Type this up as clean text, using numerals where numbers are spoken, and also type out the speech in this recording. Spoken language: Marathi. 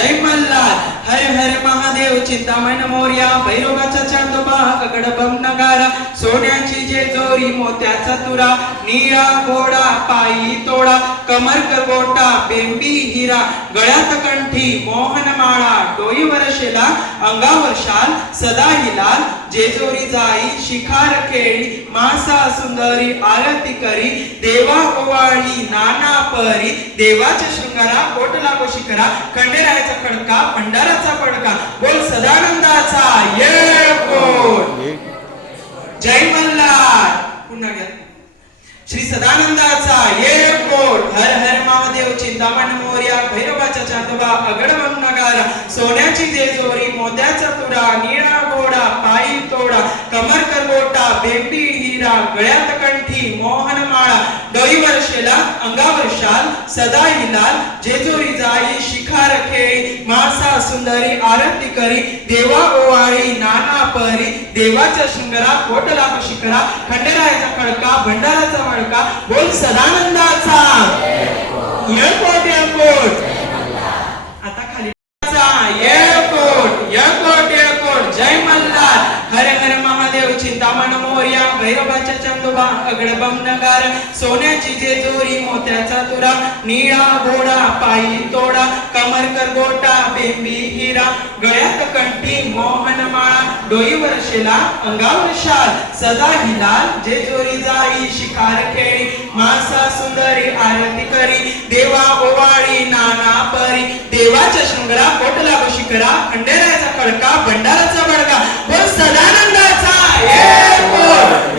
जय मल्हार. हर हर महादेव चिंतामण मोर्या भैरवाचा चांदोबा गगडबम नगारा सोन्याची जेजोरी मोत्याचा तुरा निळा घोडा पायी तोडा कमर करगोटा बेंबी हिरा गळ्यात कंठी मोहनमाळा डोईवर शेला अंगावर शाल सदा हिलाल जेजोरी जाई शिखार केळी मासा सुंदरी आरती करी देवा ओवाळी नाना परी देवाच्या शृंगारा कोटला शिखरा खंडेरायाचा खडका भंडाराचा पडका बोल सदानंदाचा ये बोल. जय मल्हार. पुन्हा घ्या. श्री सदानंदाचा ये बोल. हर हर महादेव चिंतामण मोर्या भैरवाचा चांदोबा अगडबम नगारा सोन्याची जेजोरी मोत्याचा तुरा निळा घोडा पायी तोडा कमर करगोटा बेंबी हिरा गळ्यात कंठी मोहनमाळा डोईवर शेला अंगावर शाल सदा हिलाल जेजोरी जाई शिखार खेळी मासा सुंदरी आरती करी देवा ओवाळी नाना परी देवाच्या शृंगारा कोटला शिखरा खंडेरायाचा खडका भंडाराचा मडका बोल सदानंदाचा एअरपोर्ट एअरपोर्ट. आता खाली एअरपोर्ट एअरपोर्ट एअरपोर्ट. जय मल्हार. हर हर महादेव चिंतामण मोर्या भैरवाच्या चांदोबा अगडबम नगार सोन्याची जेजोरी मोत्याचा तुरा निळा घोडा पायी तोडा कमर करगोटा बेंबी हिरा गळ्यात कंठी मोहनमाळा डोईवर शेला अंगावर शाल सदा हिलाल जेजोरी जाई शिखार खेळी मासा सुंदरी आरती करी देवा ओवाळी नाना परी देवाच्या शृंगारा कोटला शिखरा खंडेरायाचा खडका भंडाराचा बडका बोल सदानंदाचा ये बोल.